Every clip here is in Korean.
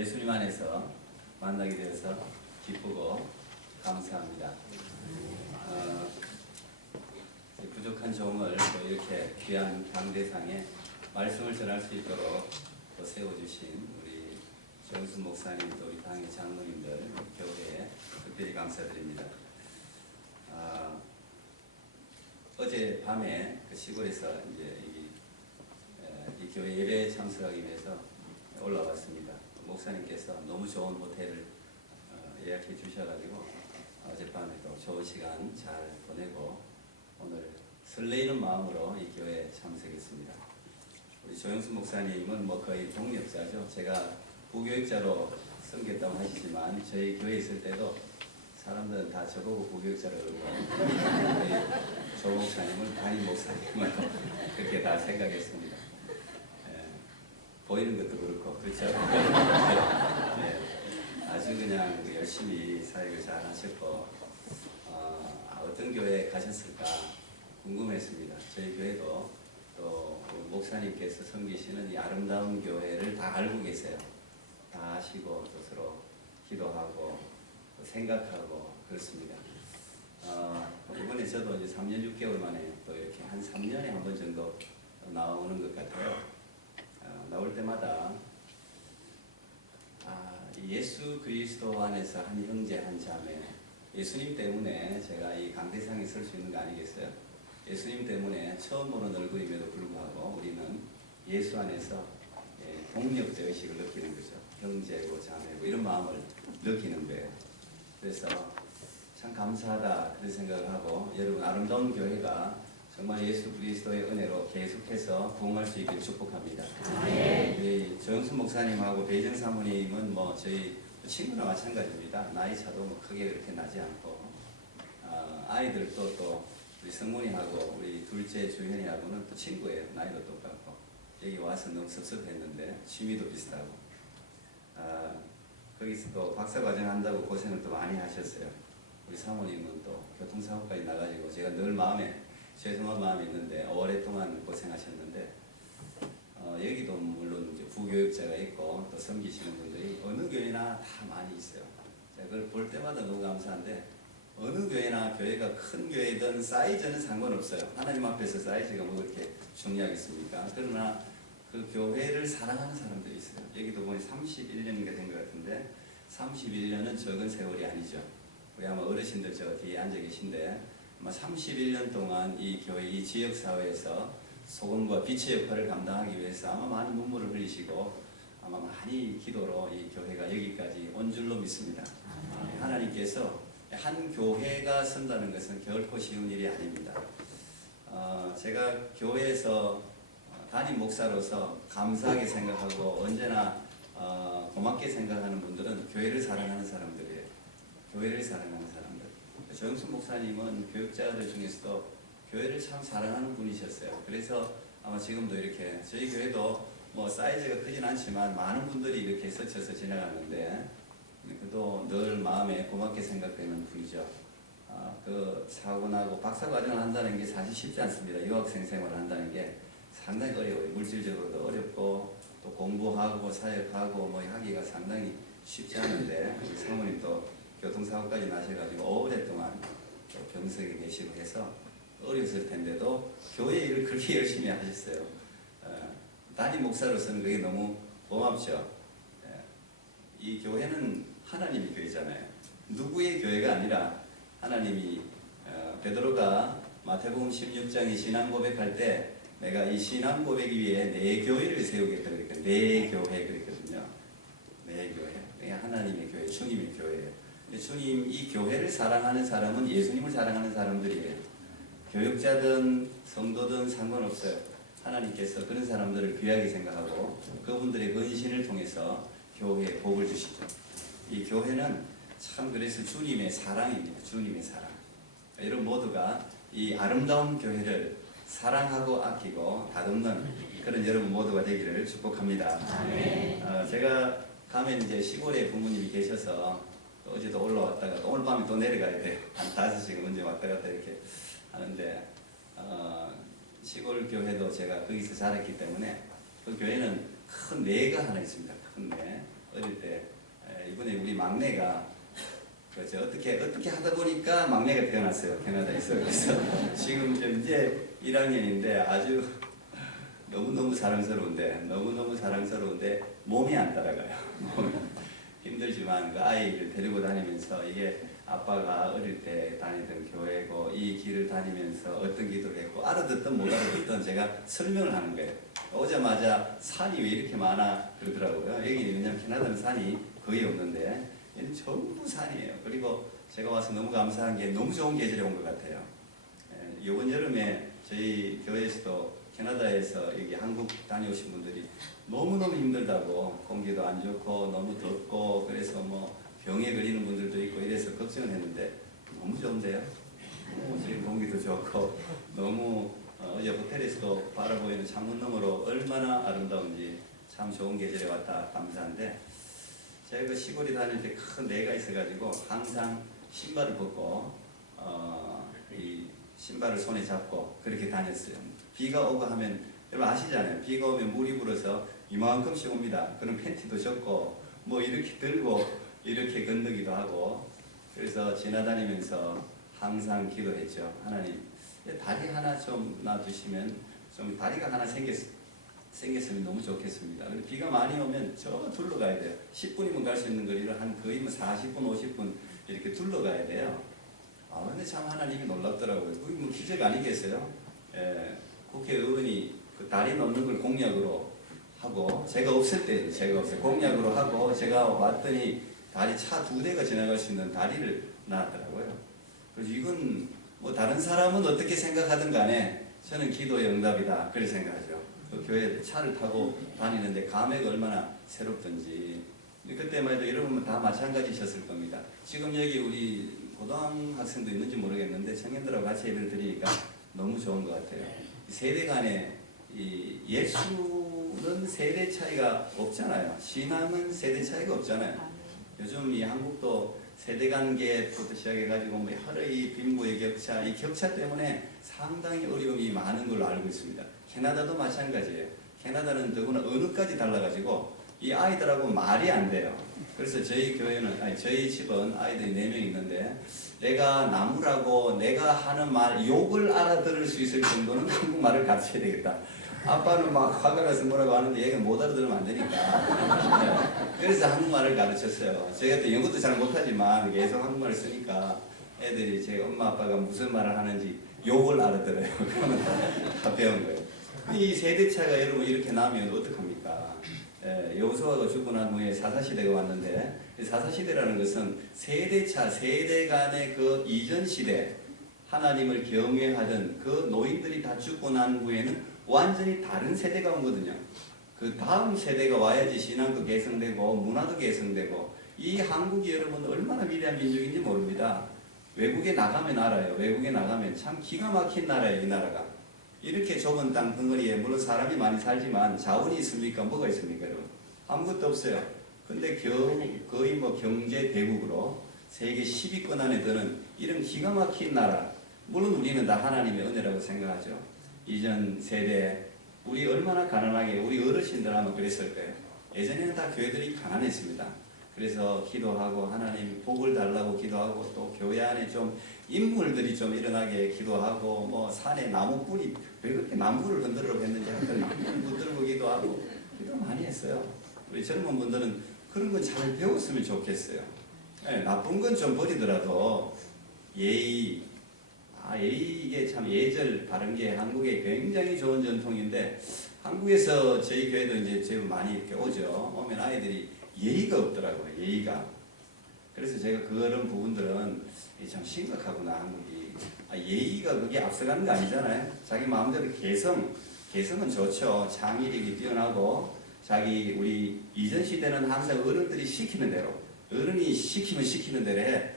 예수님 안에서 만나게 되어서 기쁘고 감사합니다. 부족한 종을 또 이렇게 귀한 강대상에 말씀을 전할 수 있도록 또 세워주신 우리 정순 목사님, 또 우리 당의 장로님들, 교회에 특별히 감사드립니다. 어제 밤에 그 시골에서 이제 이 교회 예배에 참석하기 위해서 올라왔습니다. 목사님께서 너무 좋은 호텔을 예약해 주셔가지고 어젯밤에 또 좋은 시간 잘 보내고 오늘 설레이는 마음으로 이 교회에 참석했습니다. 우리 조영수 목사님은 뭐 거의 동력자죠. 제가 부교육자로 섬겼다고 하시지만 저희 교회에 있을 때도 사람들은 다 저보고 부교육자로 그러고 조 목사님은 담임 목사님으로 그렇게 다 생각했습니다. 보이는 것도 그렇고 그렇죠. 아주 그냥 열심히 사역을 잘 하셨고 어떤 교회에 가셨을까 궁금했습니다. 저희 교회도 또 목사님께서 섬기시는 이 아름다운 교회를 다 알고 계세요. 다 아시고 또 서로 기도하고 또 생각하고 그렇습니다. 이번에 저도 이제 3년 6개월 만에 또 이렇게 한 3년에 한 번 정도 나오는 것 같아요. 나올 때마다 예수 그리스도 안에서 한 형제 한 자매, 예수님 때문에 제가 이 강대상에 설 수 있는 거 아니겠어요? 예수님 때문에 처음 보는 얼굴임에도 불구하고 우리는 예수 안에서 동력자 의식을 느끼는 거죠. 형제고 자매고 이런 마음을 느끼는 거예요. 그래서 참 감사하다 그런 생각을 하고, 여러분 아름다운 교회가 정말 예수 그리스도의 은혜로 계속해서 부흥할 수 있기를 축복합니다. 우리 조영수 목사님하고 배정 사모님은 뭐 저희 친구나 마찬가지입니다. 나이 차도 뭐 크게 그렇게 나지 않고, 아이들도 또 우리 성문이하고 우리 둘째 주현이하고는 또 친구예요. 나이도 똑같고. 여기 와서 너무 섭섭했는데 취미도 비슷하고, 거기서 또 박사과정 한다고 고생을 또 많이 하셨어요. 우리 사모님은 또 교통사고까지 나가지고 제가 늘 마음에 죄송한 마음이 있는데 오랫동안 고생하셨는데, 여기도 물론 이제 부교육자가 있고 또 섬기시는 분들이 어느 교회나 다 많이 있어요. 제가 그걸 볼 때마다 너무 감사한데, 어느 교회나 교회가 큰 교회든 사이즈는 상관없어요. 하나님 앞에서 사이즈가 뭐 그렇게 중요하겠습니까? 그러나 그 교회를 사랑하는 사람들이 있어요. 여기도 보니 31년인가 된 것 같은데 31년은 적은 세월이 아니죠. 우리 아마 어르신들 저 뒤에 앉아 계신데 아마 31년 동안 이 교회, 이 지역사회에서 소금과 빛의 역할을 감당하기 위해서 아마 많은 눈물을 흘리시고 아마 많이 기도로 이 교회가 여기까지 온 줄로 믿습니다. 하나님께서 한 교회가 선다는 것은 결코 쉬운 일이 아닙니다. 제가 교회에서 담임 목사로서 감사하게 생각하고 언제나 고맙게 생각하는 분들은 교회를 사랑하는 사람들이에요. 교회를 사랑하는 사람들. 조영수 목사님은 교육자들 중에서도 교회를 참 사랑하는 분이셨어요. 그래서 아마 지금도 이렇게 저희 교회도 뭐 사이즈가 크진 않지만 많은 분들이 이렇게 스쳐서 지나갔는데 그래도 늘 마음에 고맙게 생각되는 분이죠. 그 사고나고 박사과정을 한다는 게 사실 쉽지 않습니다. 유학생 생활을 한다는 게 상당히 어려워요. 물질적으로도 어렵고 또 공부하고 사역하고 뭐 하기가 상당히 쉽지 않은데, 우리 사모님도 교통사고까지 나셔가지고 오랫동안 병석에 계시고 해서 어렸을 텐데도 교회 일을 그렇게 열심히 하셨어요. 담임 목사로서는 그게 너무 고맙죠. 이 교회는 하나님의 교회잖아요. 누구의 교회가 아니라 하나님이, 베드로가 마태복음 16장에 신앙 고백할 때 내가 이 신앙 고백 위에 내 교회를 세우겠다 그랬거든요. 내 교회 그랬거든요. 내 교회. 하나님의 교회, 주님의 교회예요. 주님, 이 교회를 사랑하는 사람은 예수님을 사랑하는 사람들이에요. 교육자든 성도든 상관없어요. 하나님께서 그런 사람들을 귀하게 생각하고 그분들의 헌신을 통해서 교회에 복을 주시죠. 이 교회는 참 그래서 주님의 사랑입니다. 주님의 사랑. 여러분 모두가 이 아름다운 교회를 사랑하고 아끼고 다듬는 그런 여러분 모두가 되기를 축복합니다. 제가 가면 이제 시골에 부모님이 계셔서 어제도 올라왔다가 오늘 밤에 또 내려가야 돼요. 한 5시간 언제 왔다 갔다 이렇게 하는데, 시골 교회도 제가 거기서 자랐기 때문에 그 교회는 큰 내가 하나 있습니다. 큰 내. 어릴 때 이번에 우리 막내가 그렇죠. 어떻게 하다 보니까 막내가 태어났어요. 캐나다에서. 그래서 지금 현재 1학년인데 아주 너무너무 사랑스러운데 몸이 안 따라가요. 힘들지만 그 아이를 데리고 다니면서 이게 아빠가 어릴 때 다니던 교회고 이 길을 다니면서 어떤 기도를 했고 알아듣든 못 알아듣든 제가 설명을 하는 거예요. 오자마자 산이 왜 이렇게 많아 그러더라고요. 여기 왜냐면 캐나다는 산이 거의 없는데 얘는 전부 산이에요. 그리고 제가 와서 너무 감사한 게 너무 좋은 계절에 온 것 같아요. 이번 여름에 저희 교회에서도 캐나다에서 여기 한국 다녀오신 분들이 너무너무 힘들다고 공기도 안 좋고 너무 덥고 그래서 뭐 병에 걸리는 분들도 있고 이래서 걱정을 했는데 너무 좋은데요. 지금 공기도 좋고 너무 어제 호텔에서도 바라보이는 창문 너머로 얼마나 아름다운지 참 좋은 계절에 왔다 감사한데 제가 그 시골에 다닐 때 큰 내가 있어가지고 항상 신발을 벗고 이 신발을 손에 잡고 그렇게 다녔어요. 비가 오고 하면 여러분 아시잖아요. 비가 오면 물이 불어서 이만큼씩 옵니다. 그럼 팬티도 젖고 뭐 이렇게 들고 이렇게 건너기도 하고 그래서 지나다니면서 항상 기도했죠. 하나님 다리 하나 좀 놔주시면 좀 다리가 하나 생겼으면 너무 좋겠습니다. 비가 많이 오면 저 둘러가야 돼요. 10분이면 갈 수 있는 거리를 한 거의 뭐 40분, 50분 이렇게 둘러가야 돼요. 근데 참 하나님이 놀랍더라고요. 그게 뭐 기적 아니겠어요? 국회의원이 그 다리 놓는 걸 공약으로 하고 제가 없을 때 공약으로 하고 제가 왔더니 다리 차 2대가 지나갈 수 있는 다리를 놨더라고요. 그래서 이건 뭐 다른 사람은 어떻게 생각하든 간에 저는 기도의 응답이다 그렇게 생각하죠. 그 교회 차를 타고 다니는데 감회가 얼마나 새롭던지 그때만 해도 여러분 다 마찬가지셨을 겁니다. 지금 여기 우리 고등학생도 있는지 모르겠는데 청년들하고 같이 예배를 드리니까 너무 좋은 것 같아요. 세대 간에 예수는 세대 차이가 없잖아요. 신앙은 세대 차이가 없잖아요. 요즘 이 한국도 세대 관계부터 시작해가지고 뭐 여러 이 빈부의 격차, 이 격차 때문에 상당히 어려움이 많은 걸로 알고 있습니다. 캐나다도 마찬가지예요. 캐나다는 더구나 언어까지 달라가지고 이 아이들하고 말이 안 돼요. 그래서 저희 교회는, 저희 집은 아이들이 4명 있는데 내가 나무라고 내가 하는 말 욕을 알아들을 수 있을 정도는 한국말을 가르쳐야 되겠다. 아빠는 막 화가 나서 뭐라고 하는데 얘가 못 알아들으면 안 되니까. 그래서 한국말을 가르쳤어요. 제가 또 영어도 잘 못하지만 계속 한국말을 쓰니까 애들이 제 엄마 아빠가 무슨 말을 하는지 욕을 알아들어요. 그러면 다 배운 거예요. 이 세대차가 여러분 이렇게 나면 어떡합니까? 여호수아가 죽고 난 후에 사사시대가 왔는데 사사시대라는 것은 세대차, 세대 간의 그 이전 시대 하나님을 경외하던 그 노인들이 다 죽고 난 후에는 완전히 다른 세대가 오거든요. 그 다음 세대가 와야지 신앙도 개성되고 문화도 개성되고 이 한국이 여러분 얼마나 위대한 민족인지 모릅니다. 외국에 나가면 알아요. 외국에 나가면 참 기가 막힌 나라예요. 이 나라가. 이렇게 좁은 땅 덩어리에 물론 사람이 많이 살지만 자원이 있습니까? 뭐가 있습니까? 여러분? 아무것도 없어요. 근데 거의 뭐 경제 대국으로 세계 10위권 안에 드는 이런 기가 막힌 나라. 물론 우리는 다 하나님의 은혜라고 생각하죠. 이전 세대 우리 얼마나 가난하게 우리 어르신들 하면 그랬을 거예요. 예전에는 다 교회들이 가난했습니다. 그래서 기도하고 하나님 복을 달라고 기도하고 또 교회 안에 좀 인물들이 좀 일어나게 기도하고 뭐 산에 나무 뿌리 왜 그렇게 나무를 흔들으려고 했는지 하여튼 나무를 붙들고 기도하고 기도 많이 했어요. 우리 젊은 분들은 그런 건 잘 배웠으면 좋겠어요. 나쁜 건 좀 버리더라도 예의 이게 참 예절 바른 게 한국의 굉장히 좋은 전통인데 한국에서 저희 교회도 이제 제일 많이 이렇게 오죠. 오면 아이들이 예의가 없더라고요. 예의가. 그래서 제가 그런 부분들은 참 심각하구나 한국이. 예의가 그게 앞서가는 거 아니잖아요. 자기 마음대로 개성은 좋죠. 창의력이 뛰어나고 자기 우리 이전 시대는 항상 어른들이 시키는 대로 어른이 시키는 대로 해.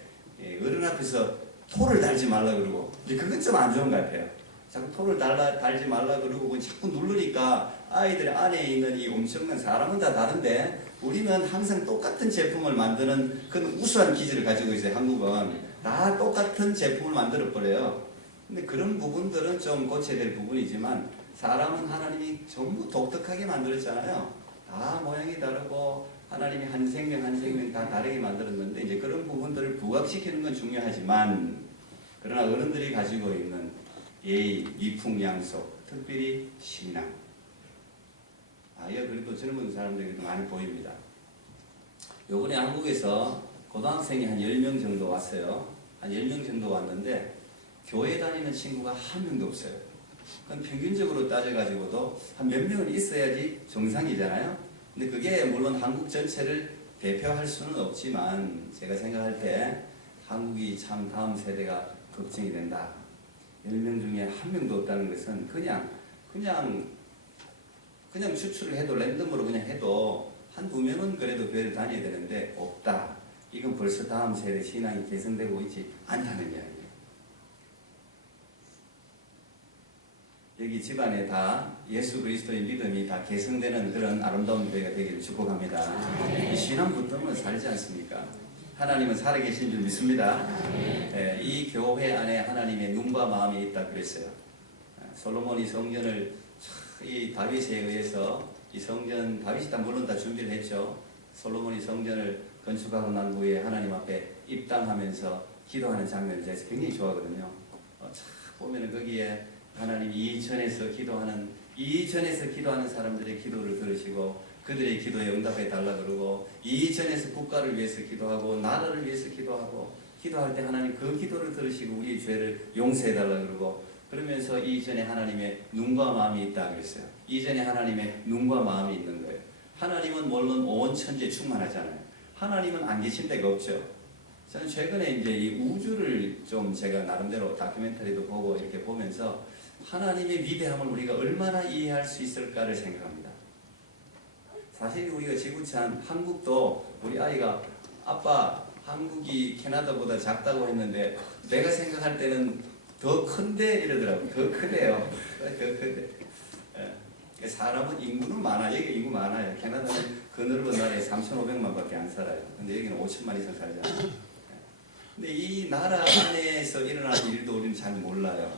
어른 앞에서 토를 달지 말라 그러고 그건 좀 안 좋은 것 같아요. 자꾸 토를 달지 말라 그러고 자꾸 누르니까 아이들 안에 있는 이 엄청난 사람은 다 다른데 우리는 항상 똑같은 제품을 만드는 그런 우수한 기질을 가지고 있어요. 한국은 다 똑같은 제품을 만들어 버려요. 근데 그런 부분들은 좀 고쳐야 될 부분이지만 사람은 하나님이 전부 독특하게 만들었잖아요. 다 모양이 다르고 하나님이 한 생명 한 생명 다 다르게 만들었는데 이제 그런 부분들을 부각시키는 건 중요하지만 그러나 어른들이 가지고 있는 예의, 미풍양속, 특별히 신앙. 그래도 젊은 사람들이 많이 보입니다. 요번에 한국에서 고등학생이 한 10명 정도 왔어요. 한 10명 정도 왔는데 교회 다니는 친구가 한 명도 없어요. 그럼 평균적으로 따져가지고도 한 몇 명은 있어야지 정상이잖아요. 근데 그게 물론 한국 전체를 대표할 수는 없지만 제가 생각할 때 한국이 참 다음 세대가 걱정이 된다. 10명 중에 한 명도 없다는 것은 그냥 추출을 해도 랜덤으로 그냥 해도 한두 명은 그래도 교회를 다녀야 되는데 없다. 이건 벌써 다음 세대 신앙이 개선되고 있지 않다는 이야기예요. 여기 집안에 다 예수 그리스도의 믿음이 다 개성되는 그런 아름다운 교회가 되기를 축복합니다. 신앙 붙들면 살지 않습니까? 하나님은 살아계신 줄 믿습니다. 이 교회 안에 하나님의 눈과 마음이 있다 그랬어요. 솔로몬이 성전을 이 다윗에 의해서 이 성전 다윗이 다 물론 다 준비를 했죠. 솔로몬이 성전을 건축하고 난 후에 하나님 앞에 입당하면서 기도하는 장면을 제가 굉장히 좋아하거든요. 보면은 거기에 하나님이 이전에서 기도하는 사람들의 기도를 들으시고 그들의 기도에 응답해 달라 그러고 이전에서 국가를 위해서 기도하고 나라를 위해서 기도하고 기도할 때 하나님 그 기도를 들으시고 우리의 죄를 용서해 달라 그러고 그러면서 이전에 하나님의 눈과 마음이 있다 그랬어요. 이전에 하나님의 눈과 마음이 있는 거예요. 하나님은 물론 온 천지에 충만하잖아요. 하나님은 안 계신 데가 없죠. 저는 최근에 이제 이 우주를 좀 제가 나름대로 다큐멘터리도 보고 이렇게 보면서 하나님의 위대함을 우리가 얼마나 이해할 수 있을까를 생각합니다. 사실 우리가 지구촌 한국도 우리 아이가 아빠 한국이 캐나다보다 작다고 했는데 내가 생각할 때는 더 큰데 이러더라고요. 더 크대요. 더 크대. 사람은 인구는 많아. 여기 인구 많아요. 캐나다는 그 넓은 나라에 3,500만 밖에 안 살아요. 근데 여기는 5천만 이상 살잖아요. 근데 이 나라 안에서 일어나는 일도 우리는 잘 몰라요.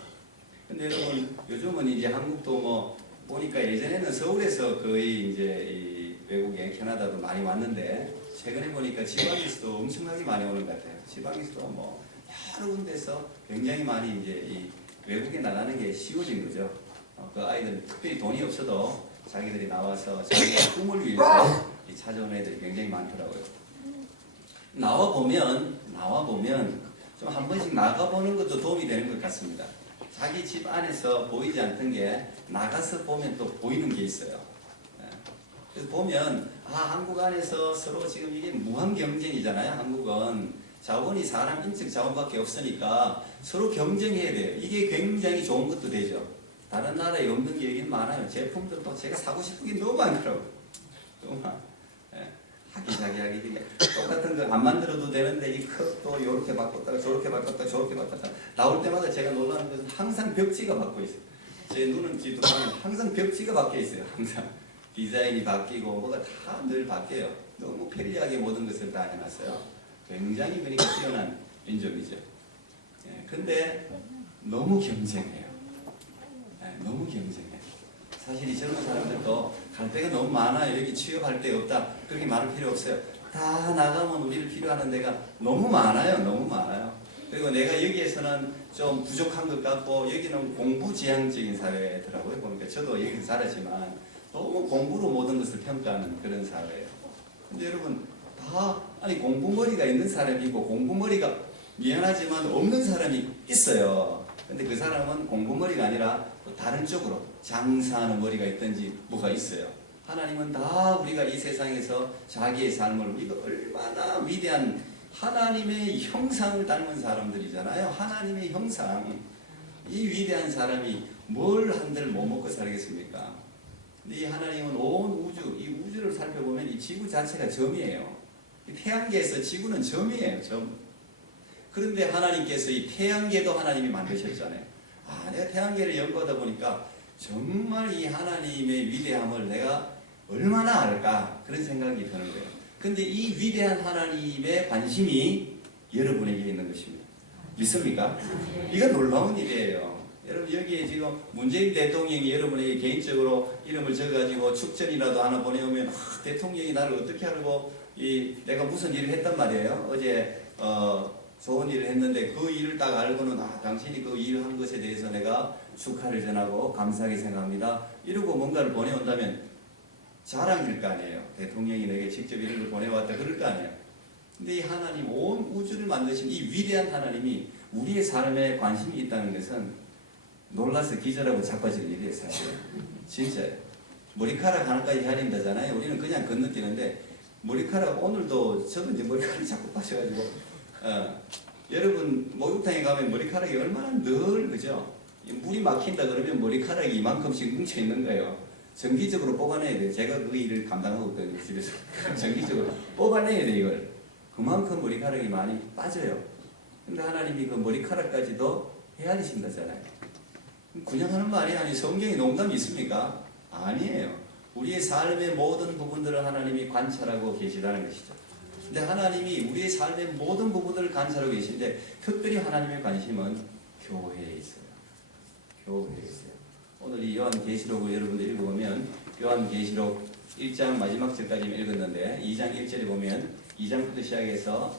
근데 여러분 요즘은 이제 한국도 뭐 보니까 예전에는 서울에서 거의 이제 이 외국에 캐나다도 많이 왔는데 최근에 보니까 지방에서도 엄청나게 많이 오는 것 같아요. 지방에서도 뭐 여러 군데서 굉장히 많이 이제 이 외국에 나가는 게 쉬워진 거죠. 그 아이들은 특별히 돈이 없어도 자기들이 나와서 자기의 꿈을 위해서 찾아오는 애들이 굉장히 많더라고요. 나와 보면 좀 한 번씩 나가보는 것도 도움이 되는 것 같습니다. 자기 집 안에서 보이지 않던 게 나가서 보면 또 보이는 게 있어요. 그래서 보면 한국 안에서 서로 지금 이게 무한 경쟁이잖아요. 한국은 자원이 사람 인적 자원밖에 없으니까 서로 경쟁해야 돼요. 이게 굉장히 좋은 것도 되죠. 다른 나라에 없는 게 여기는 많아요. 제품들도 제가 사고 싶은 게 너무 많더라고요. 너무 많아요. 하기 똑같은 거 안 만들어도 되는데 이 컵도 이렇게 바꿨다가 저렇게 바꿨다가 나올 때마다 제가 놀라는 것은 항상 벽지가 바뀌어 있어요. 제 눈은 뒤도 보면 항상 벽지가 바뀌어 있어요. 항상 디자인이 바뀌고 뭐가 다 늘 바뀌어요. 너무 편리하게 모든 것을 다 해놨어요. 굉장히 그러니까 뛰어난 민족이죠. 근데 너무 경쟁해요. 너무 경쟁해요. 사실 이 젊은 사람들도 갈 데가 너무 많아요. 여기 취업할 데 없다. 그렇게 말할 필요 없어요. 다 나가면 우리를 필요하는 데가 너무 많아요. 너무 많아요. 그리고 내가 여기에서는 좀 부족한 것 같고 여기는 공부지향적인 사회더라고요. 보니까 저도 여기 살았지만 너무 공부로 모든 것을 평가하는 그런 사회예요. 근데 여러분 공부머리가 있는 사람이 있고 공부머리가 미안하지만 없는 사람이 있어요. 근데 그 사람은 공부머리가 아니라 다른 쪽으로 장사하는 머리가 있든지 뭐가 있어요. 하나님은 다 우리가 이 세상에서 자기의 삶을 우리가 얼마나 위대한 하나님의 형상을 닮은 사람들이잖아요. 하나님의 형상. 이 위대한 사람이 뭘 한들 못 먹고 살겠습니까? 근데 이 하나님은 온 우주, 이 우주를 살펴보면 이 지구 자체가 점이에요. 이 태양계에서 지구는 점이에요. 점. 그런데 하나님께서 이 태양계도 하나님이 만드셨잖아요. 내가 태양계를 연구하다 보니까 정말 이 하나님의 위대함을 내가 얼마나 알까 그런 생각이 드는 거예요. 근데 이 위대한 하나님의 관심이 여러분에게 있는 것입니다. 믿습니까? 이건 놀라운 일이에요. 여러분 여기에 지금 문재인 대통령이 여러분에게 개인적으로 이름을 적어가지고 축전이라도 하나 보내오면 대통령이 나를 어떻게 하려고 내가 무슨 일을 했단 말이에요. 어제 좋은 일을 했는데 그 일을 딱 알고는 당신이 그 일을 한 것에 대해서 내가 축하를 전하고 감사하게 생각합니다. 이러고 뭔가를 보내온다면 자랑일 거 아니에요. 대통령이 내게 직접 이런 걸 보내왔다 그럴 거 아니에요. 근데 이 하나님 온 우주를 만드신 이 위대한 하나님이 우리의 삶에 관심이 있다는 것은 놀라서 기절하고 자빠질 일이에요. 사실 진짜요. 머리카락 하나까지 헤아린다잖아요. 우리는 그냥 건너뛰는데 머리카락 오늘도 저도 이제 머리카락이 자꾸 빠져가지고 여러분 목욕탕에 가면 머리카락이 얼마나 늘 그죠? 물이 막힌다 그러면 머리카락이 이만큼씩 뭉쳐 있는 거예요. 정기적으로 뽑아내야 돼요. 제가 그 일을 감당하고 있거든요. 집에서 정기적으로 뽑아내야 돼요. 이걸 그만큼 머리카락이 많이 빠져요. 근데 하나님이 그 머리카락까지도 헤아리신다잖아요. 그냥 하는 말이 아니 성경에 농담이 있습니까? 아니에요. 우리의 삶의 모든 부분들을 하나님이 관찰하고 계시다는 것이죠. 근데 하나님이 우리의 삶의 모든 부분들을 관찰하고 계신데 특별히 하나님의 관심은 교회에 있어요. 교회에 있어요. 오늘 이 요한계시록을 여러분들 읽어보면 요한계시록 1장 마지막 절까지 읽었는데 2장 1절에 보면 2장부터 시작해서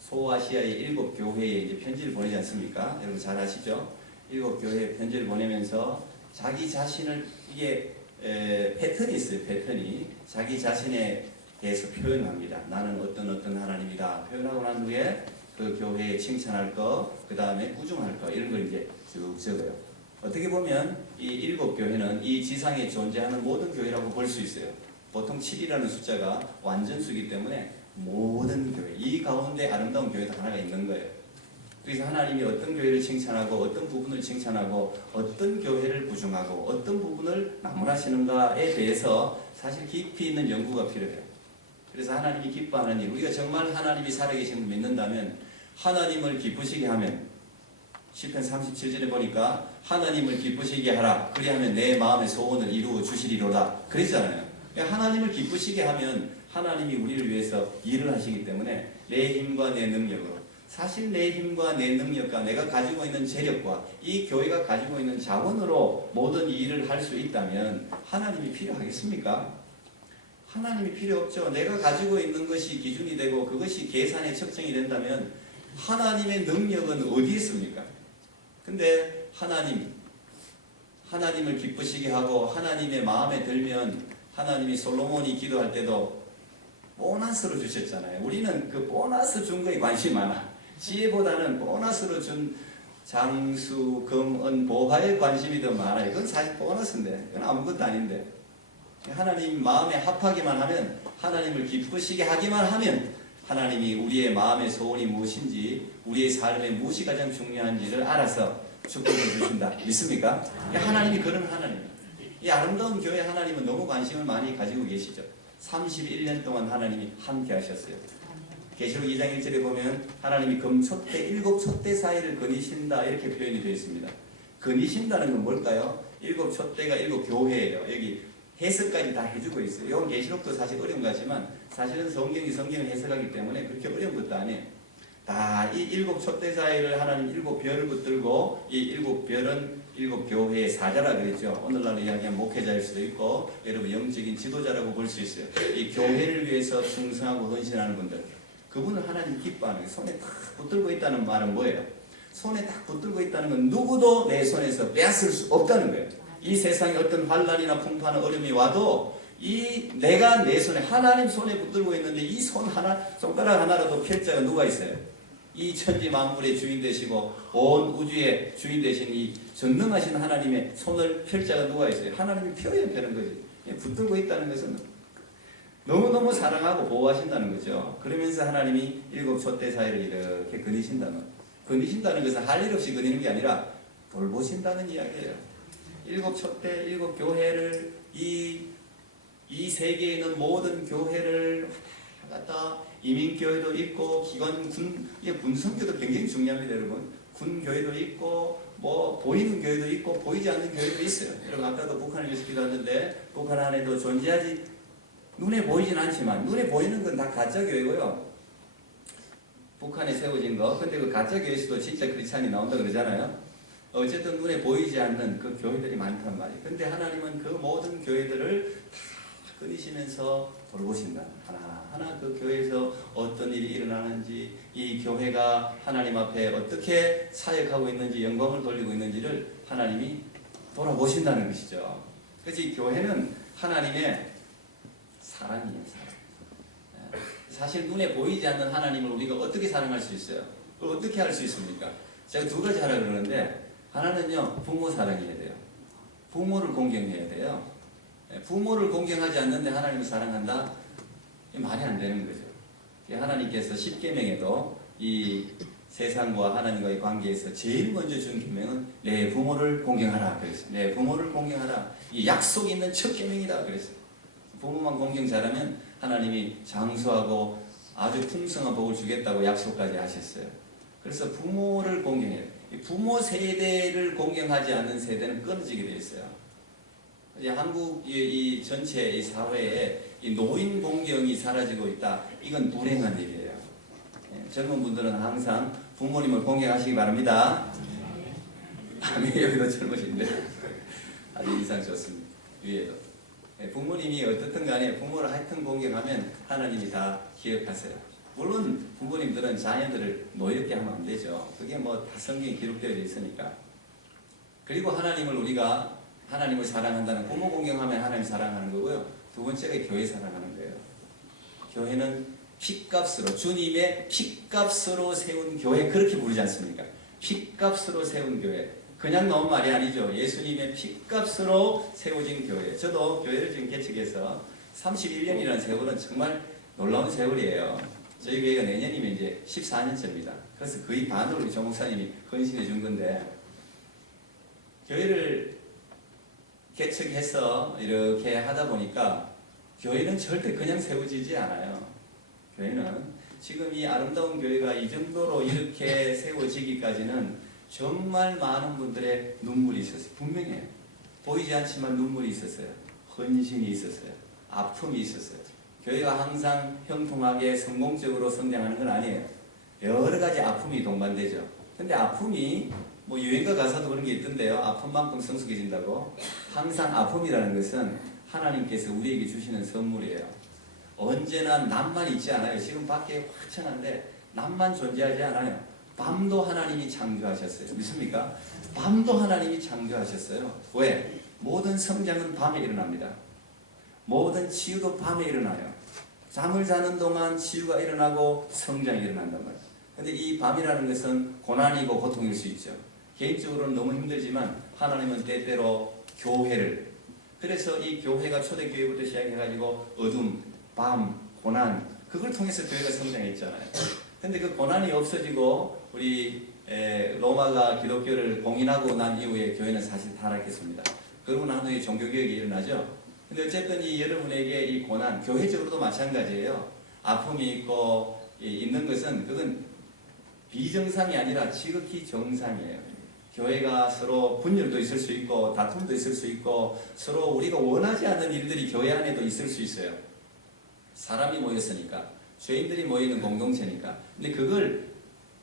소아시아의 7교회에 이제 편지를 보내지 않습니까? 여러분 잘 아시죠? 7교회에 편지를 보내면서 자기 자신을 이게 패턴이 있어요. 패턴이 자기 자신에 대해서 표현합니다. 나는 어떤 하나님이다 표현하고 난 후에 그 교회에 칭찬할 거, 그 다음에 꾸중할 거 이런 걸 이제 쭉 적어요. 어떻게 보면 이 7교회는 이 지상에 존재하는 모든 교회라고 볼 수 있어요. 보통 7이라는 숫자가 완전수이기 때문에 모든 교회, 이 가운데 아름다운 교회도 하나가 있는 거예요. 그래서 하나님이 어떤 교회를 칭찬하고 어떤 부분을 칭찬하고 어떤 교회를 부정하고 어떤 부분을 나무라시는가에 대해서 사실 깊이 있는 연구가 필요해요. 그래서 하나님이 기뻐하는 일, 우리가 정말 하나님이 살아계심을 믿는다면 하나님을 기쁘시게 하면 시편 37절에 보니까 하나님을 기쁘시게 하라 그리하면 내 마음의 소원을 이루어 주시리로다 그랬잖아요. 그러니까 하나님을 기쁘시게 하면 하나님이 우리를 위해서 일을 하시기 때문에 내 힘과 내 능력으로 사실 내 힘과 내 능력과 내가 가지고 있는 재력과 이 교회가 가지고 있는 자원으로 모든 일을 할 수 있다면 하나님이 필요하겠습니까? 하나님이 필요 없죠. 내가 가지고 있는 것이 기준이 되고 그것이 계산에 측정이 된다면 하나님의 능력은 어디에 있습니까? 근데 하나님을 기쁘시게 하고 하나님의 마음에 들면 하나님이 솔로몬이 기도할 때도 보너스로 주셨잖아요. 우리는 그 보너스 준 거에 관심이 많아. 지혜보다는 보너스로 준 장수, 금, 은, 보화에 관심이 더 많아요. 그건 사실 보너스인데 그건 아무것도 아닌데 하나님 마음에 합하기만 하면 하나님을 기쁘시게 하기만 하면 하나님이 우리의 마음의 소원이 무엇인지 우리의 삶에 무엇이 가장 중요한지를 알아서 축복을 주신다. 믿습니까? 하나님이 그런 하나님이에요. 이 아름다운 교회 하나님은 너무 관심을 많이 가지고 계시죠. 31년 동안 하나님이 함께 하셨어요. 계시록 2장 1절에 보면 하나님이 금촛대 7촛대 사이를 거니신다 이렇게 표현이 되어 있습니다. 거니신다는 건 뭘까요? 7촛대가 7교회예요. 여기 해석까지 다 해주고 있어요. 이건 계시록도 사실 어려운 것 같지만 사실은 성경이 성경을 해석하기 때문에 그렇게 어려운 것도 아니에요. 다 이 7촛대 사이를 하나님 7별을 붙들고 이 7별은 7교회의 사자라 그랬죠. 오늘날 이야기하면 목회자일 수도 있고 여러분 영적인 지도자라고 볼 수 있어요. 이 교회를 위해서 충성하고 헌신하는 분들 그분을 하나님 기뻐하는 거예요. 손에 딱 붙들고 있다는 말은 뭐예요? 손에 딱 붙들고 있다는 건 누구도 내 손에서 빼앗을 수 없다는 거예요. 이 세상에 어떤 환난이나 풍파나 어려움이 와도 내가 내 손에 하나님 손에 붙들고 있는데 이 손 하나 손가락 하나라도 펼 자가 누가 있어요? 이 천지 만물의 주인 되시고 온 우주의 주인 되신 이 전능하신 하나님의 손을 펼 자가 누가 있어요? 하나님이 펴야 펴는 거지. 붙들고 있다는 것은 너무너무 사랑하고 보호하신다는 거죠. 그러면서 하나님이 7촛대 사이를 이렇게 거니신다는 것은 할 일 없이 거니는 게 아니라 돌보신다는 이야기예요. 7촛대 7교회를 이 세계에 있는 모든 교회를 갖다 이민교회도 있고 군성교도 굉장히 중요합니다. 여러분 군교회도 있고 뭐 보이는 교회도 있고 보이지 않는 교회도 있어요. 여러분 아까도 북한을 위해서 기도하는데 북한 안에도 존재하지 눈에 보이진 않지만 눈에 보이는 건 다 가짜 교회고요. 북한에 세워진 거 근데 그 가짜 교회에서도 진짜 크리스찬이 나온다 그러잖아요. 어쨌든 눈에 보이지 않는 그 교회들이 많단 말이에요. 근데 하나님은 그 모든 교회들을 다 끊으시면서 돌보신다. 하나하나 그 교회에서 어떤 일이 일어나는지, 이 교회가 하나님 앞에 어떻게 사역하고 있는지, 영광을 돌리고 있는지를 하나님이 돌아보신다는 것이죠. 그래서 이 교회는 하나님의 사랑이에요. 사랑. 사실 눈에 보이지 않는 하나님을 우리가 어떻게 사랑할 수 있어요? 어떻게 할 수 있습니까? 제가 두 가지 하라 그러는데, 하나는요, 부모 사랑해야 돼요. 부모를 공경해야 돼요. 부모를 공경하지 않는데 하나님을 사랑한다? 말이 안 되는 거죠. 하나님께서 10계명에도 이 세상과 하나님과의 관계에서 제일 먼저 준 계명은 내 부모를 공경하라 그랬어요. 내 부모를 공경하라. 이 약속 있는 첫 계명이다 그랬어요. 부모만 공경 잘하면 하나님이 장수하고 아주 풍성한 복을 주겠다고 약속까지 하셨어요. 그래서 부모를 공경해요. 부모 세대를 공경하지 않는 세대는 끊어지게 되어 있어요. 이제 한국 이 전체 이 사회에 이 노인 공경이 사라지고 있다. 이건 불행한 일이에요. 젊은 분들은 항상 부모님을 공경하시기 바랍니다. 여기도 젊으신데 아주 인상 좋습니다. 위에도 부모님이 어떻든 간에 부모를 하여튼 공경하면 하나님이 다 기억하세요. 물론 부모님들은 자녀들을 노엽게 하면 안 되죠. 그게 뭐 다 성경에 기록되어 있으니까. 그리고 우리가 하나님을 사랑한다는, 부모 공경하면 하나님 사랑하는 거고요. 두 번째가 교회 사랑하는 거예요. 교회는 핏값으로, 주님의 핏값으로 세운 교회, 그렇게 부르지 않습니까? 핏값으로 세운 교회. 그냥 나온 말이 아니죠. 예수님의 핏값으로 세워진 교회. 저도 교회를 지금 개척해서 31년이라는 세월은 정말 놀라운 세월이에요. 저희 교회가 내년이면 이제 14년째입니다. 그래서 거의 반을 우리 조 목사님이 헌신해 준 건데, 교회를 개척해서 이렇게 하다 보니까 교회는 절대 그냥 세워지지 않아요. 교회는 지금 이 아름다운 교회가 이 정도로 이렇게 세워지기까지는 정말 많은 분들의 눈물이 있었어요. 분명해요. 보이지 않지만 눈물이 있었어요. 헌신이 있었어요. 아픔이 있었어요. 교회가 항상 형통하게 성공적으로 성장하는 건 아니에요. 여러 가지 아픔이 동반되죠. 근데 아픔이 뭐 유행가 가사도 그런 게 있던데요. 아픔만큼 성숙해진다고. 항상 아픔이라는 것은 하나님께서 우리에게 주시는 선물이에요. 언제나 남만 있지 않아요. 지금 밖에 화창한데 남만 존재하지 않아요. 밤도 하나님이 창조하셨어요. 믿습니까? 밤도 하나님이 창조하셨어요. 왜? 모든 성장은 밤에 일어납니다. 모든 치유도 밤에 일어나요. 잠을 자는 동안 치유가 일어나고 성장이 일어난단 말이에요. 근데 이 밤이라는 것은 고난이고 고통일 수 있죠. 개인적으로는 너무 힘들지만 하나님은 때때로 교회를, 그래서 이 교회가 초대교회부터 시작해가지고 어둠, 밤, 고난, 그걸 통해서 교회가 성장했잖아요. 근데 그 고난이 없어지고 우리 로마가 기독교를 공인하고 난 이후에 교회는 사실 타락했습니다. 그러고 난 후에 종교개혁이 일어나죠. 근데 어쨌든 이 여러분에게 이 고난, 교회적으로도 마찬가지예요. 아픔이 있고 있는 것은 그건 비정상이 아니라 지극히 정상이에요. 교회가 서로 분열도 있을 수 있고 다툼도 있을 수 있고 서로 우리가 원하지 않는 일들이 교회 안에도 있을 수 있어요. 사람이 모였으니까, 죄인들이 모이는 공동체니까. 근데 그걸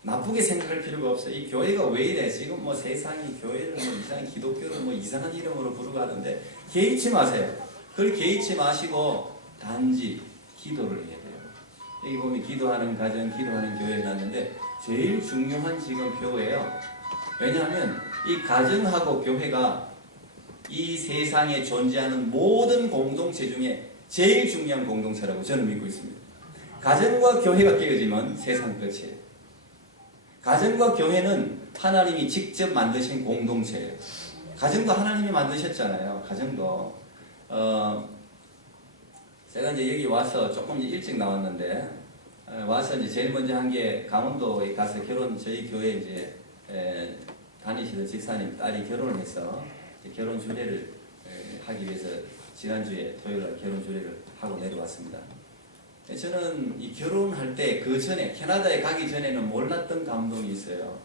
나쁘게 생각할 필요가 없어요. 이 교회가 왜 이래? 지금 뭐 세상이 교회를 뭐 이상한 기독교를 뭐 이상한 이름으로 부르고 하는데 개의치 마세요. 그걸 개의치 마시고 단지 기도를 해야 돼요. 여기 보면 기도하는 가정, 기도하는 교회 해놨는데 제일 중요한 지금 표예요. 왜냐하면 이 가정하고 교회가 이 세상에 존재하는 모든 공동체 중에 제일 중요한 공동체라고 저는 믿고 있습니다. 가정과 교회가 깨어지면 세상 끝이에요. 가정과 교회는 하나님이 직접 만드신 공동체예요. 가정도 하나님이 만드셨잖아요. 가정도. 제가 이제 여기 와서 조금 일찍 나왔는데, 와서 이제 제일 먼저 한 게 강원도에 가서 저희 교회 이제 다니시던 집사님 딸이 결혼을 해서 결혼 주례를 하기 위해서 지난주에 토요일날 결혼 주례를 하고 내려왔습니다. 저는 이 결혼할 때 그 전에 캐나다에 가기 전에는 몰랐던 감동이 있어요.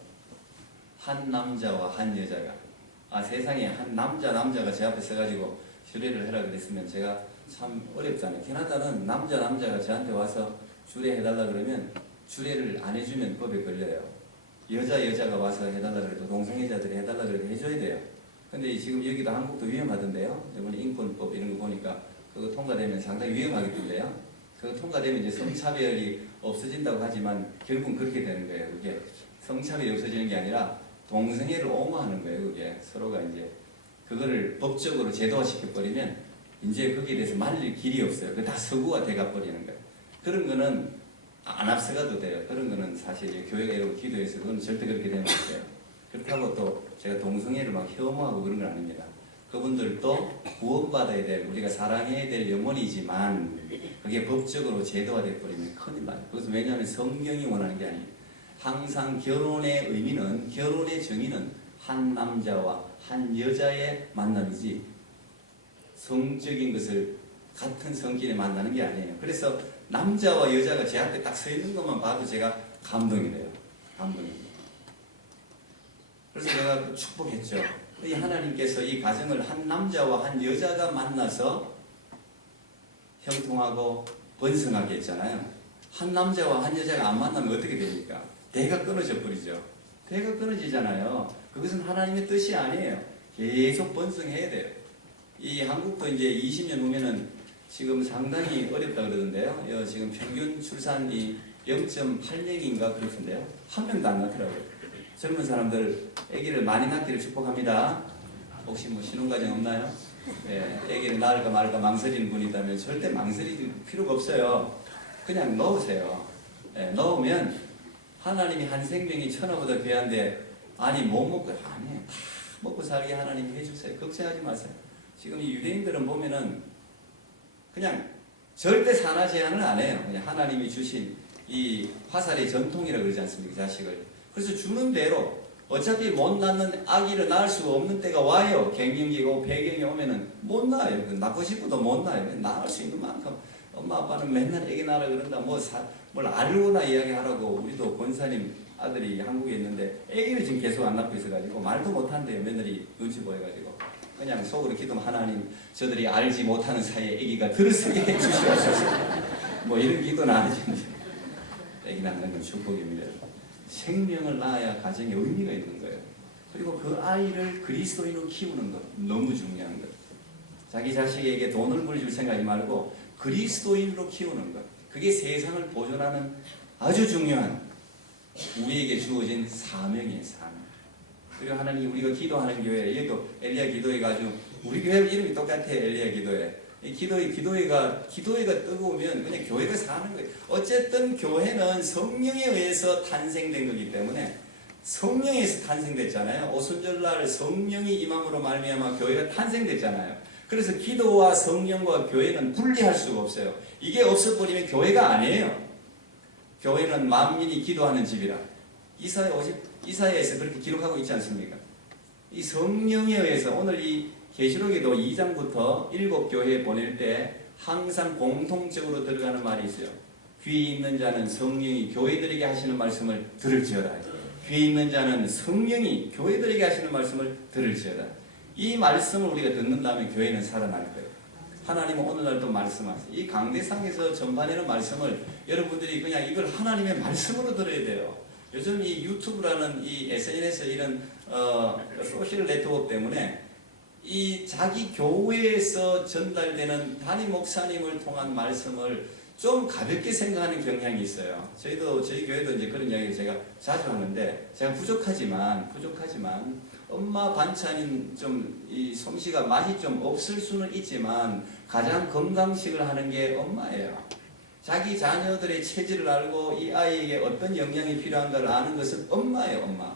한 남자와 한 여자가 세상에 한 남자가 제 앞에 서가지고 주례를 해라 그랬으면 제가 참 어렵잖아요. 캐나다는 남자가 저한테 와서 주례해달라 그러면 주례를 안 해주면 법에 걸려요. 여자가 와서 해달라 그래도 동성애자들이 해달라 그래도 해줘야 돼요. 근데 지금 여기도 한국도 위험하던데요. 이번에 인권법 이런 거 보니까 그거 통과되면 상당히 위험하겠던데요. 그거 통과되면 이제 성차별이 없어진다고 하지만 결국은 그렇게 되는 거예요. 그게 성차별이 없어지는 게 아니라 동성애를 옹호하는 거예요. 그게 서로가 이제 그거를 법적으로 제도화시켜버리면 이제 거기에 대해서 말릴 길이 없어요. 그 다 서구화 돼가 버리는 거예요. 그런 거는 안 앞서가도 돼요. 그런 거는 사실 교회가 이러고 기도해서 그건 절대 그렇게 되면 안 돼요. 그렇다고 또 제가 동성애를 막 혐오하고 그런 건 아닙니다. 그분들도 구원받아야 될, 우리가 사랑해야 될 영혼이지만 그게 법적으로 제도화돼 버리면 큰일 나요. 그래서 왜냐하면 성경이 원하는 게 아니에요. 항상 결혼의 의미는, 결혼의 정의는 한 남자와 한 여자의 만남이지 성적인 것을 같은 성끼리 만나는 게 아니에요. 그래서 남자와 여자가 제 앞에 딱 서 있는 것만 봐도 제가 감동이 돼요. 감동이 돼요. 그래서 제가 축복했죠. 이 하나님께서 이 가정을 한 남자와 한 여자가 만나서 형통하고 번성하게 했잖아요. 한 남자와 한 여자가 안 만나면 어떻게 됩니까? 대가 끊어져 버리죠. 대가 끊어지잖아요. 그것은 하나님의 뜻이 아니에요. 계속 번성해야 돼요. 이 한국도 이제 20년 후면은 지금 상당히 어렵다 그러던데요. 지금 평균 출산이 0.8명인가 그렇던데요. 한 명도 안 낳더라고요. 젊은 사람들 아기를 많이 낳기를 축복합니다. 혹시 뭐 신혼가정 없나요? 예, 아기를 낳을까 말까 망설이는 분이 있다면 절대 망설일 필요가 없어요. 그냥 넣으세요. 예, 넣으면 하나님이 한 생명이 천하보다 귀한데 아니 못 먹고 아니에요. 다 먹고 살게 하나님이 해주세요. 걱정하지 마세요. 지금 이 유대인들은 보면은 그냥 절대 산하 제한을 안 해요. 그냥 하나님이 주신 이 화살의 전통이라고 그러지 않습니까? 자식을. 그래서 주는 대로 어차피 못 낳는 아기를 낳을 수가 없는 때가 와요. 갱년기고 폐경이 오면은 못 낳아요. 낳고 싶어도 못 낳아요. 낳을 수 있는 만큼 엄마 아빠는 맨날 아기 낳으라 그런다. 뭘 알고나 이야기하라고. 우리도 권사님 아들이 한국에 있는데 아기를 지금 계속 안 낳고 있어가지고 말도 못한대요. 며느리 눈치 보여가지고. 그냥 속으로 기도하면 하나님 저들이 알지 못하는 사이에 아기가 들어서게 해주시옵소서. 뭐 이런 기도는 안 하지. 아기 낳는 건 축복입니다. 생명을 낳아야 가정에 의미가 있는 거예요. 그리고 그 아이를 그리스도인으로 키우는 것 너무 중요한 것. 자기 자식에게 돈을 벌줄 생각하지 말고 그리스도인으로 키우는 것. 그게 세상을 보존하는 아주 중요한 우리에게 주어진 사명이에요. 사명. 그리고 하나님 우리가 기도하는 교회 여기도 엘리야 기도회가 아주 우리 교회 이름이 똑같아요. 엘리야 기도회. 이 기도회가 뜨거우면 그냥 교회가 사는 거예요. 어쨌든 교회는 성령에 의해서 탄생된 거기 때문에 성령에서 탄생됐잖아요. 오순절날 성령이 임함으로 말미암아 교회가 탄생됐잖아요. 그래서 기도와 성령과 교회는 분리할 수가 없어요. 이게 없어버리면 교회가 아니에요. 교회는 만민이 기도하는 집이라. 이사야에서 그렇게 기록하고 있지 않습니까? 이 성령에 의해서 오늘 이 계시록에도 2장부터 7교회에 보낼 때 항상 공통적으로 들어가는 말이 있어요. 귀 있는 자는 성령이 교회들에게 하시는 말씀을 들을지어다. 귀 있는 자는 성령이 교회들에게 하시는 말씀을 들을지어다. 이 말씀을 우리가 듣는다면 교회는 살아날 거예요. 하나님은 오늘날도 말씀하세요. 이 강대상에서 전반에는 말씀을 여러분들이 그냥 이걸 하나님의 말씀으로 들어야 돼요. 요즘 이 유튜브라는 이 SNS 이런 소셜 네트워크 때문에 이 자기 교회에서 전달되는 담임 목사님을 통한 말씀을 좀 가볍게 생각하는 경향이 있어요. 저희 교회도 이제 그런 이야기를 제가 자주 하는데 제가 부족하지만 엄마 반찬인 좀 이 솜씨가 맛이 좀 없을 수는 있지만 가장 건강식을 하는 게 엄마예요. 자기 자녀들의 체질을 알고 이 아이에게 어떤 영양이 필요한가를 아는 것은 엄마예요. 엄마.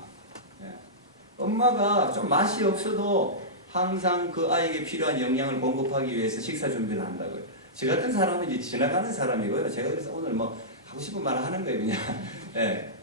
엄마가 좀 맛이 없어도 항상 그 아이에게 필요한 영양을 공급하기 위해서 식사 준비를 한다고요. 저 같은 사람은 이제 지나가는 사람이고요. 제가 그래서 오늘 뭐 하고 싶은 말을 하는 거예요. 그냥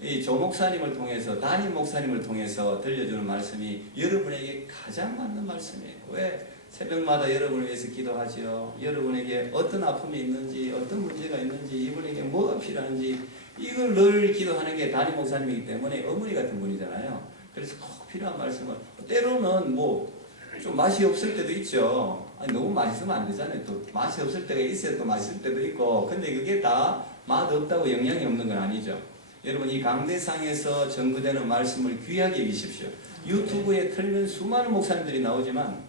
이 조 목사님을 통해서 담임 목사님을 통해서 들려주는 말씀이 여러분에게 가장 맞는 말씀이에요. 왜? 새벽마다 여러분을 위해서 기도하지요. 여러분에게 어떤 아픔이 있는지 어떤 문제가 있는지 이분에게 뭐가 필요한지 이걸 늘 기도하는 게 담임 목사님이기 때문에 어머니 같은 분이잖아요. 그래서 꼭 필요한 말씀을 때로는 뭐 좀 맛이 없을 때도 있죠. 아니, 너무 맛있으면 안 되잖아요. 또 맛이 없을 때가 있어야 또 맛있을 때도 있고 근데 그게 다 맛 없다고 영양이 없는 건 아니죠. 여러분 이 강대상에서 전거되는 말씀을 귀하게 여기십시오. 유튜브에 틀면 수많은 목사님들이 나오지만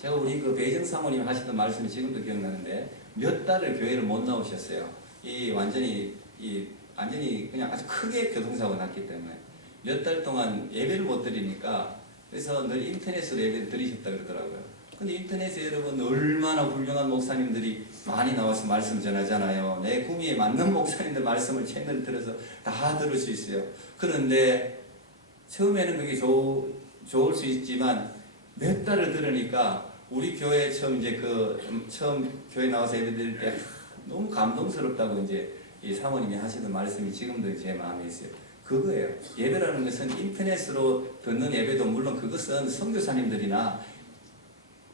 제가 우리 그 배정 사모님 하시던 말씀이 지금도 기억나는데 몇 달을 교회를 못 나오셨어요. 완전히 그냥 아주 크게 교통사고가 났기 때문에 몇 달 동안 예배를 못 드리니까 그래서 늘 인터넷으로 예배를 드리셨다 그러더라고요. 근데 인터넷에 여러분 얼마나 훌륭한 목사님들이 많이 나와서 말씀 전하잖아요. 내 구미에 맞는 목사님들 말씀을 채널 들어서 다 들을 수 있어요. 그런데 처음에는 그게 좋을 수 있지만 몇 달을 들으니까 우리 교회 처음 교회 나와서 예배 드릴 때 너무 감동스럽다고 이제 이 사모님이 하시던 말씀이 지금도 제 마음에 있어요. 그거예요. 예배라는 것은 인터넷으로 듣는 예배도 물론 그것은 선교사님들이나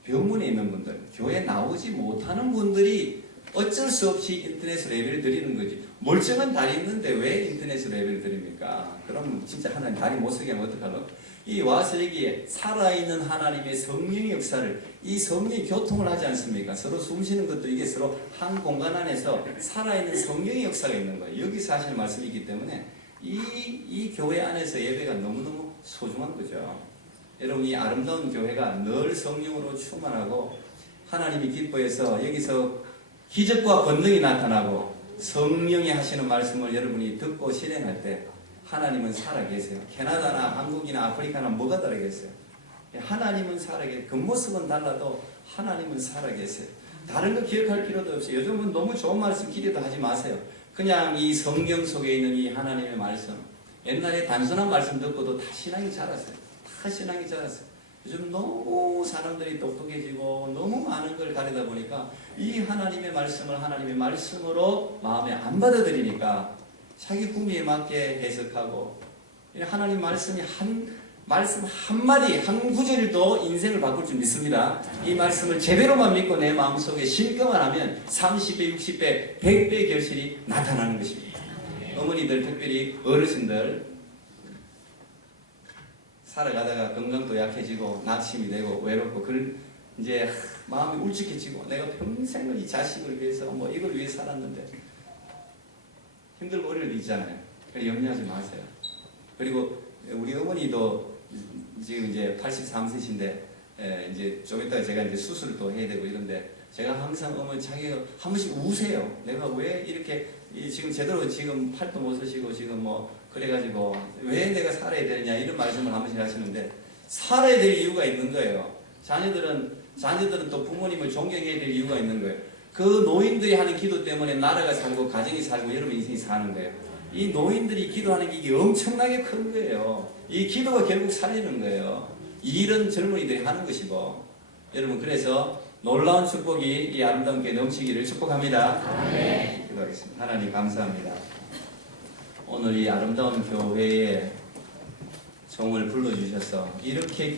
병문에 있는 분들, 교회 나오지 못하는 분들이 어쩔 수 없이 인터넷으로 예배를 드리는 거지. 멀쩡한 다리 있는데 왜 인터넷으로 예배를 드립니까? 그럼 진짜 하나님 다리 못 쓰게 하면 어떡하노? 이 와서 여기에 살아있는 하나님의 성령의 역사를, 이 성령이 교통을 하지 않습니까? 서로 숨쉬는 것도 이게 서로 한 공간 안에서 살아있는 성령의 역사가 있는 거예요. 여기서 하시는 말씀이기 때문에 이 교회 안에서 예배가 너무너무 소중한 거죠. 여러분 이 아름다운 교회가 늘 성령으로 충만하고 하나님이 기뻐해서 여기서 기적과 권능이 나타나고 성령이 하시는 말씀을 여러분이 듣고 실행할 때 하나님은 살아계세요. 캐나다나 한국이나 아프리카나 뭐가 다르겠어요? 하나님은 살아계세요. 겉모습은 달라도 하나님은 살아계세요. 다른 거 기억할 필요도 없어요. 요즘은 너무 좋은 말씀 기대도 하지 마세요. 그냥 이 성경 속에 있는 이 하나님의 말씀, 옛날에 단순한 말씀 듣고도 다 신앙이 자랐어요. 다 신앙이 자랐어요. 요즘 너무 사람들이 똑똑해지고 너무 많은 걸 가리다 보니까 이 하나님의 말씀을 하나님의 말씀으로 마음에 안 받아들이니까 자기 구미에 맞게 해석하고 하나님 말씀이 말씀 한마디 한 구절도 인생을 바꿀 줄 믿습니다. 이 말씀을 제대로만 믿고 내 마음속에 심겨만 하면 30배, 60배, 100배 결실이 나타나는 것입니다. 어머니들 특별히 어르신들 살아가다가 건강도 약해지고 낙심이 되고 외롭고 이제 마음이 울적해지고 내가 평생을 이 자식을 위해서 뭐 이걸 위해 살았는데 힘들고 어려울 일 있잖아요. 염려하지 마세요. 그리고 우리 어머니도 지금 이제 83세신데 이제 좀 이따가 제가 이제 수술을 또 해야 되고 이런데 제가 항상 어머니 자기가 한 번씩 우세요. 내가 왜 이렇게 지금 제대로 지금 팔도 못 쓰시고 지금 뭐 그래가지고 왜 내가 살아야 되느냐 이런 말씀을 한 번씩 하시는데 살아야 될 이유가 있는 거예요. 자녀들은 또 부모님을 존경해야 될 이유가 있는 거예요. 그 노인들이 하는 기도 때문에 나라가 살고 가정이 살고 여러분 인생이 사는 거예요. 이 노인들이 기도하는 게 이게 엄청나게 큰 거예요. 이 기도가 결국 살리는 거예요. 이런 젊은이들이 하는 것이고 여러분 그래서 놀라운 축복이 이 아름다운 교회 넘치기를 축복합니다. 네. 기도하겠습니다. 하나님 감사합니다. 오늘 이 아름다운 교회에 종을 불러주셔서 이렇게